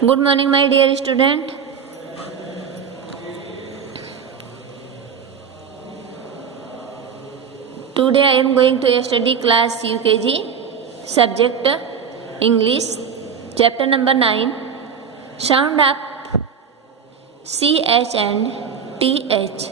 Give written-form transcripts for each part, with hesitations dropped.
Good morning, my dear student. Today I am going to study class UKG subject English, chapter number 9, sound up CH and TH.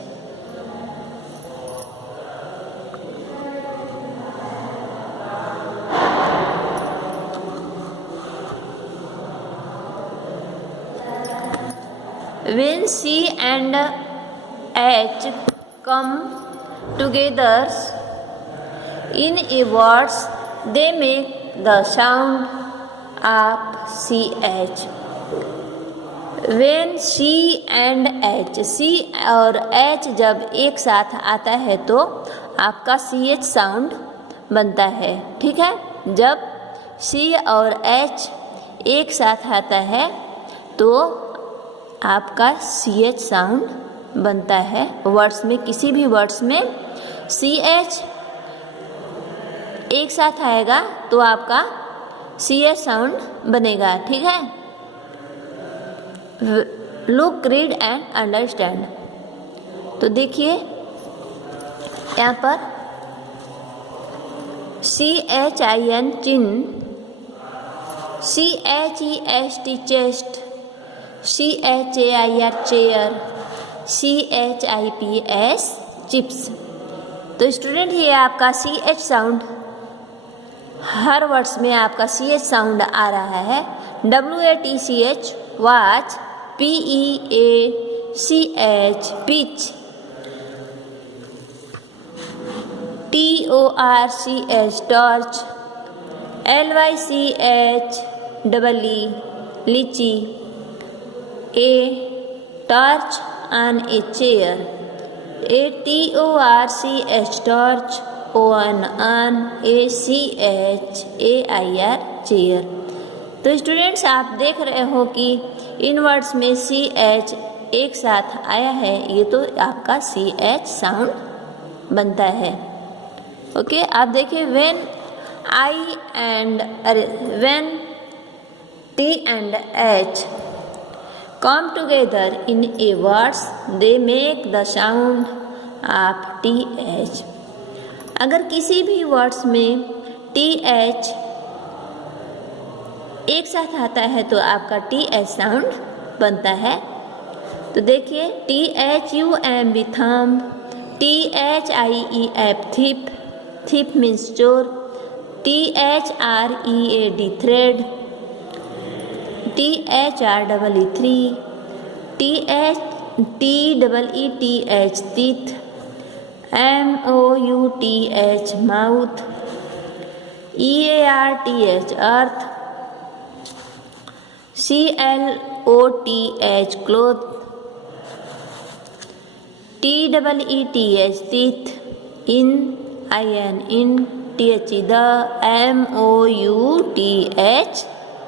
When C and H come together in a words, they make the sound of CH. When C and H, C और H जब एक साथ आता है तो आपका CH sound बनता है, ठीक है। जब C और H एक साथ आता है तो आपका CH साउंड बनता है। वर्ड्स में, किसी भी वर्ड्स में CH एक साथ आएगा तो आपका CH साउंड बनेगा, ठीक है। Look, read and understand. तो देखिए यहाँ पर CHIN चिन, CHEST chest, CHAIR chair, CHIPS chips. तो स्टूडेंट ये आपका CH साउंड, हर वर्ड्स में आपका CH साउंड आ रहा है। WATCH watch, PEACH pitch, TORCH torch, LYCH डबली लीची, A torch on a chair, ATORCH torch, ON ACHAIR chair. तो स्टूडेंट्स आप देख रहे हो कि इन वर्ड्स में CH एक साथ आया है, ये तो आपका CH साउंड बनता है। ओके, आप देखिए when T and H come together in a words, they make the sound of TH। अगर किसी भी वर्ड्स में TH एक साथ आता है तो आपका TH साउंड बनता है। तो देखिए THUMB थंब, THIEF थिप, थिप मीन्स चोर, THREAD thread, THREE3, TEETH teeth, MOUTH mouth, EARTH earth, CLOTH cloth, TEETH teeth, in TH the, MOUTH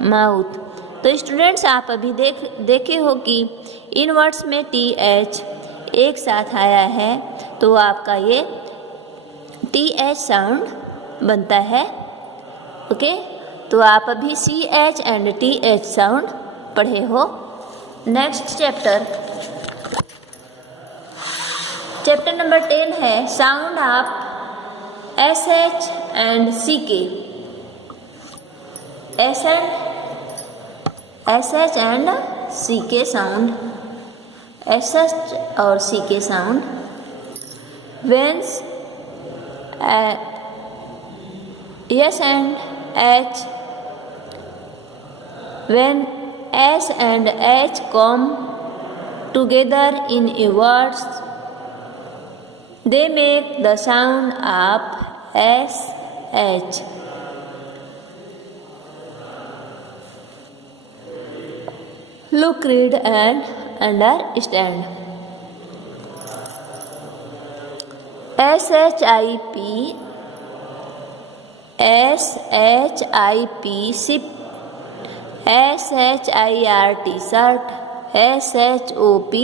mouth। तो स्टूडेंट्स आप अभी देखे हो कि इन वर्ड्स में TH एक साथ आया है तो आपका ये TH साउंड बनता है। ओके, तो आप अभी CH एंड TH साउंड पढ़े हो। नेक्स्ट चैप्टर नंबर 10 है sound of SH and CK। SH and CK sound, SH और CK sound. when S and H, when S and H come together in a words, they make the sound of SH। Look, read and understand। SHIP ship, SHIRT shirt, SHOP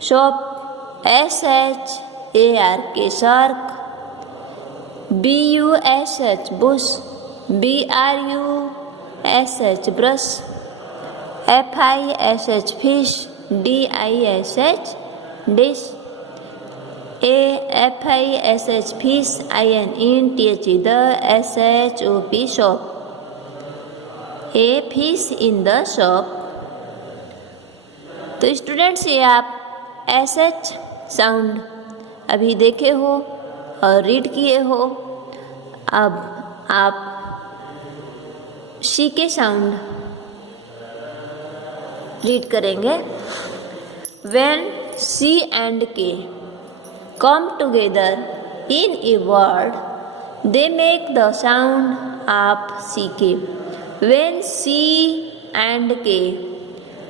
shop, SHARK shark, BUSH bush, BRUSH brush, FISH fish, DISH dish, FISH fish, INTHE the, SHOP shop, A fish in the shop। तो students ये आप SH sound अभी देखे हो और read किए हो। अब आप सी के साउंड रीड करेंगे। When C and K come together in a word, they make the sound of CK. When C and K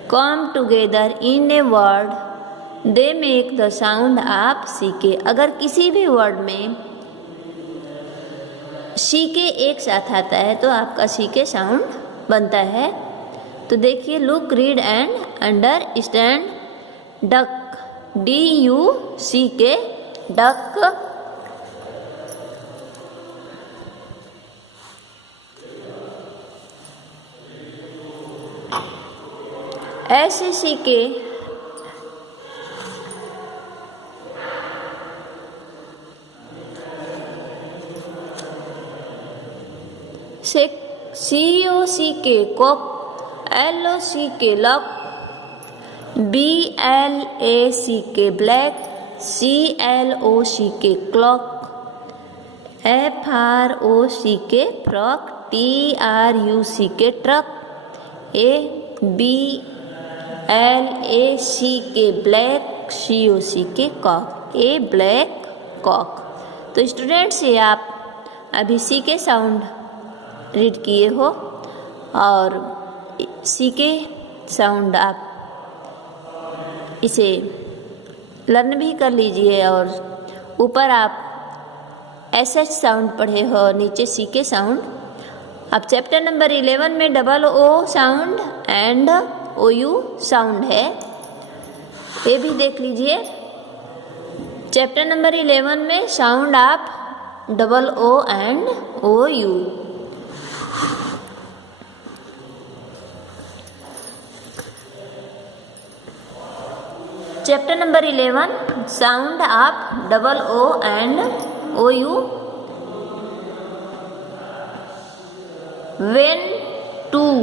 come together in a word, they make the sound of CK। अगर किसी भी word में CK एक साथ आता है तो आपका CK साउंड बनता है। तो देखिए, look, read and understand duck, DUCK duck. SCK COCK cock, LOCK lock, BLACK black, CLOCK clock, FROCK frock, TRUCK truck, ABLACK black, COCK cock, A black cock. तो स्टूडेंट्स ये आप अभी सी के साउंड रीड किए हो और सी के साउंड आप इसे लर्न भी कर लीजिए। और ऊपर आप SH साउंड पढ़े हो और नीचे सी के साउंड। अब चैप्टर नंबर 11 में OO sound and OU sound है, ये भी देख लीजिए। चैप्टर नंबर 11 में साउंड आप OO and OU। Chapter number 11 sound आप OO and OU। When two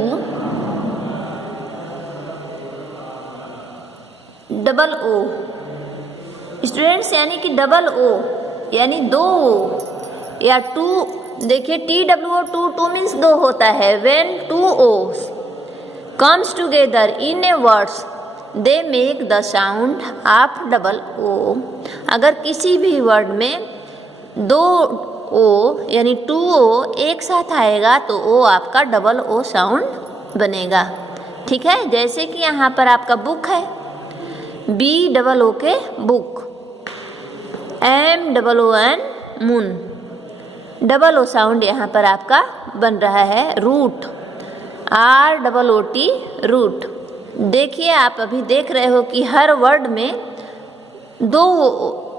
OO students यानी कि OO यानी दो ओ या टू, देखिए TWO टू मीन्स दो होता है। When two O's comes together in a words, they make the sound of OO। अगर किसी भी वर्ड में दो ओ यानी 2O एक साथ आएगा तो ओ आपका OO साउंड बनेगा। ठीक है, जैसे कि यहाँ पर आपका बुक है, BOO K book, MOON moon, OO sound यहाँ पर आपका बन रहा है। Root, ROOT root. देखिए, आप अभी देख रहे हो कि हर वर्ड में दो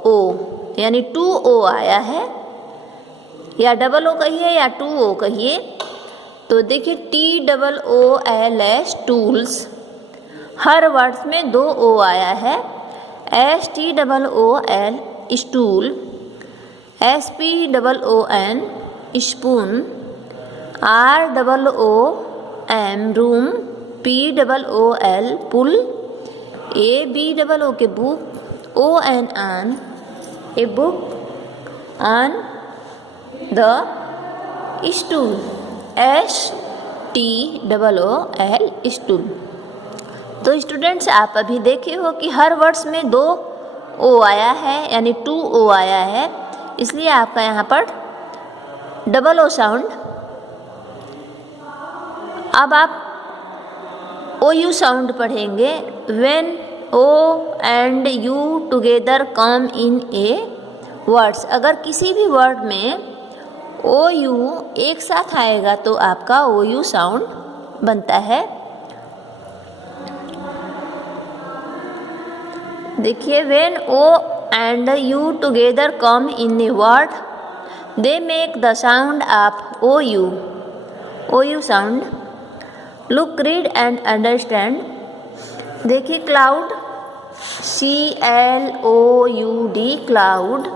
ओ यानी 2O आया है, या OO कहिए या 2O कहिए। तो देखिए TOOLS टूल्स, हर वर्ड्स में दो ओ आया है। STOOL stool, SPOON spoon, ROOM room, POOL पुल, ABOO के book, ON on a book, on the stool, STOOL stool. तो स्टूडेंट्स आप अभी देखे हो कि हर वर्ड्स में दो ओ आया है यानी 2O आया है, इसलिए आपका यहाँ पर OO साउंड। अब आप OU साउंड पढ़ेंगे। When O and U together come in a words, अगर किसी भी वर्ड में OU एक साथ आएगा तो आपका OU साउंड बनता है। देखिए, when O and U together come in a word, they make the sound of OU sound. Look, read and understand. देखिए cloud, CLOUD cloud,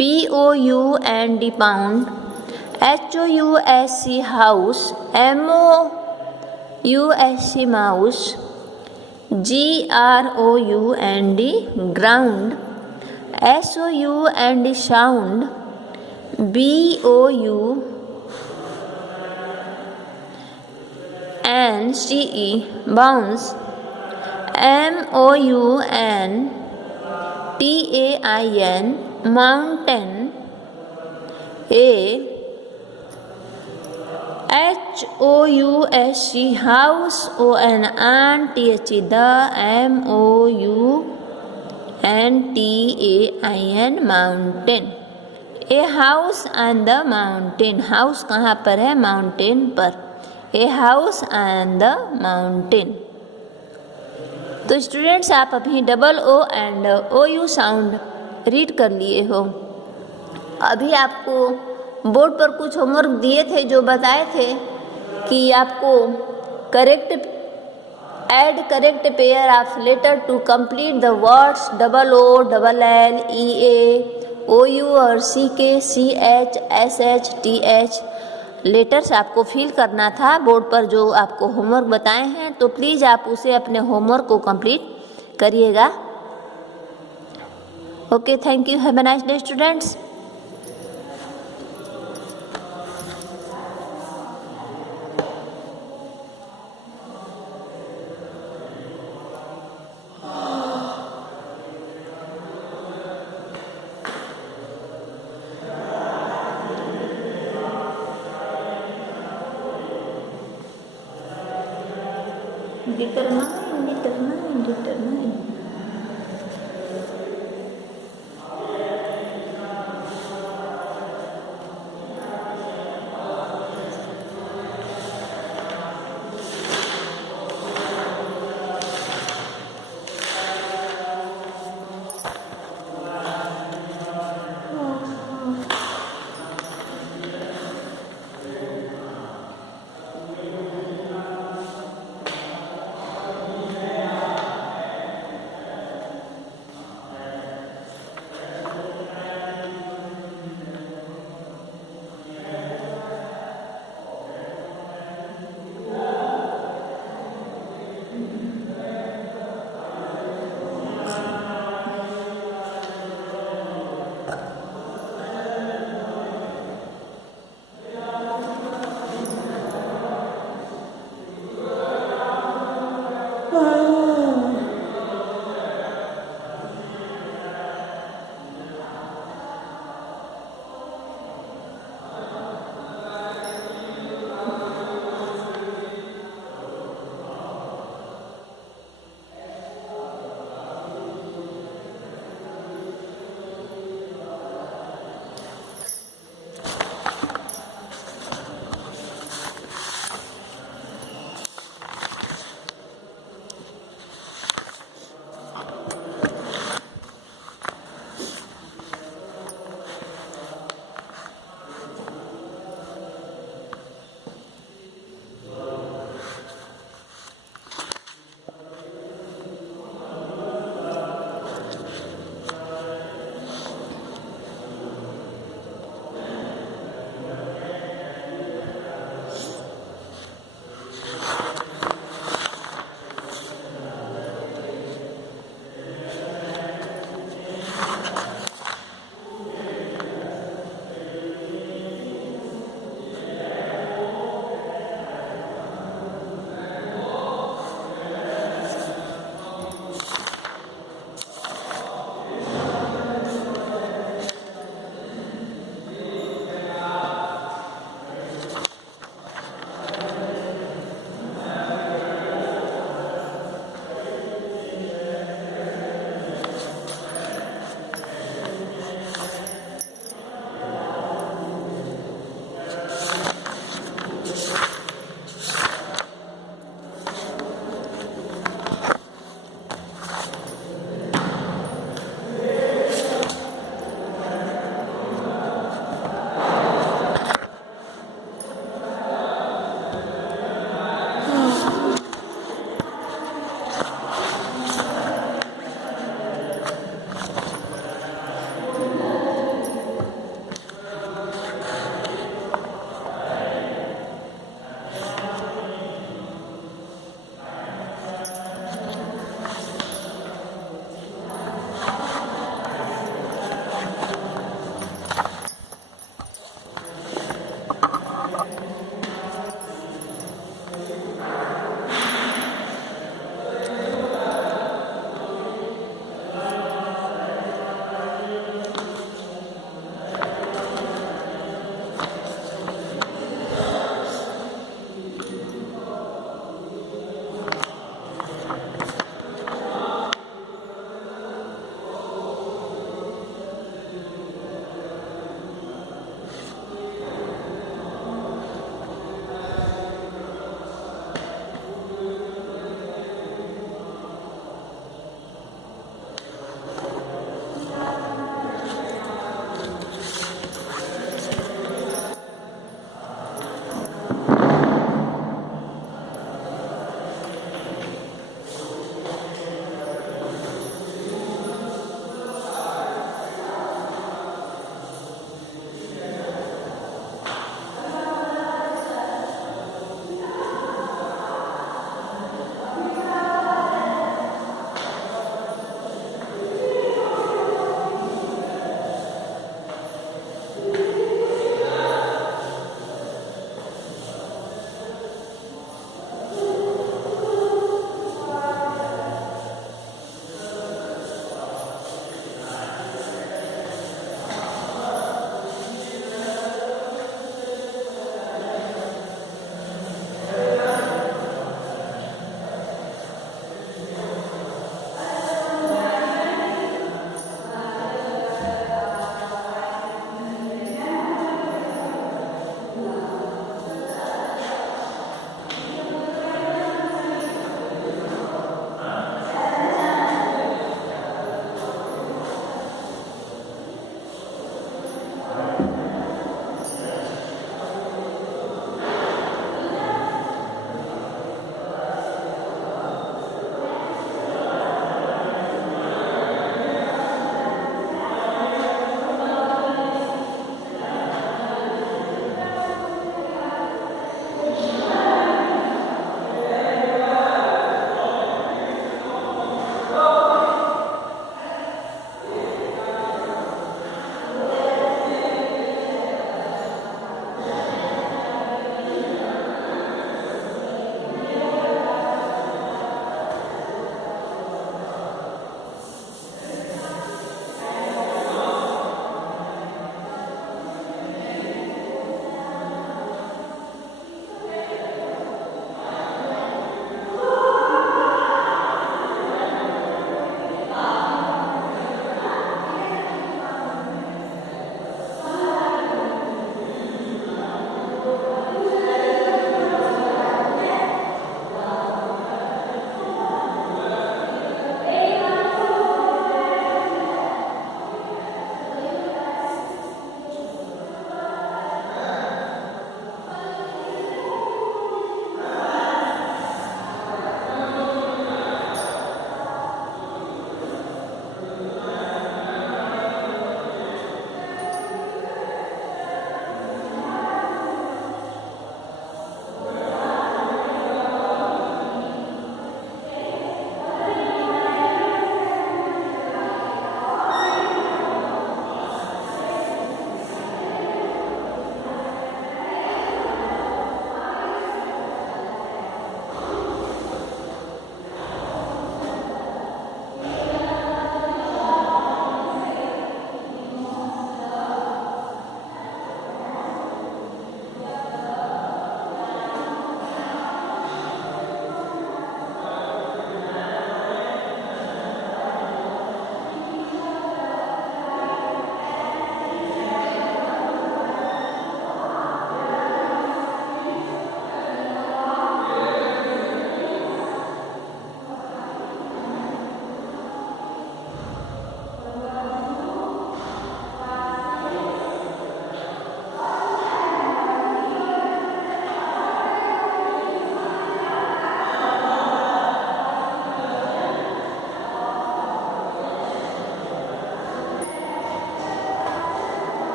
POUND pound, HOUSE house, MOUSE mouse, GROUND ground, SOUND sound, BOUNCE bounce, MOUNTAIN mountain, HOUSE house, ONTHE the, MOUNTAIN mountain. A house and the mountain, house कहाँ पर है? Mountain पर। A house and the mountain. तो students आप अभी OO and OU sound read कर लिए हो। अभी आपको बोर्ड पर कुछ होमवर्क दिए थे जो बताए थे कि आपको add correct pair of letter to complete the words OO, LL, EA, OU और CK, CH, SH, TH letters आपको फिल करना था बोर्ड पर जो आपको होमवर्क बताए हैं। तो प्लीज़ आप उसे अपने होमवर्क को कंप्लीट करिएगा। Okay, thank you, have a nice day students. Determine.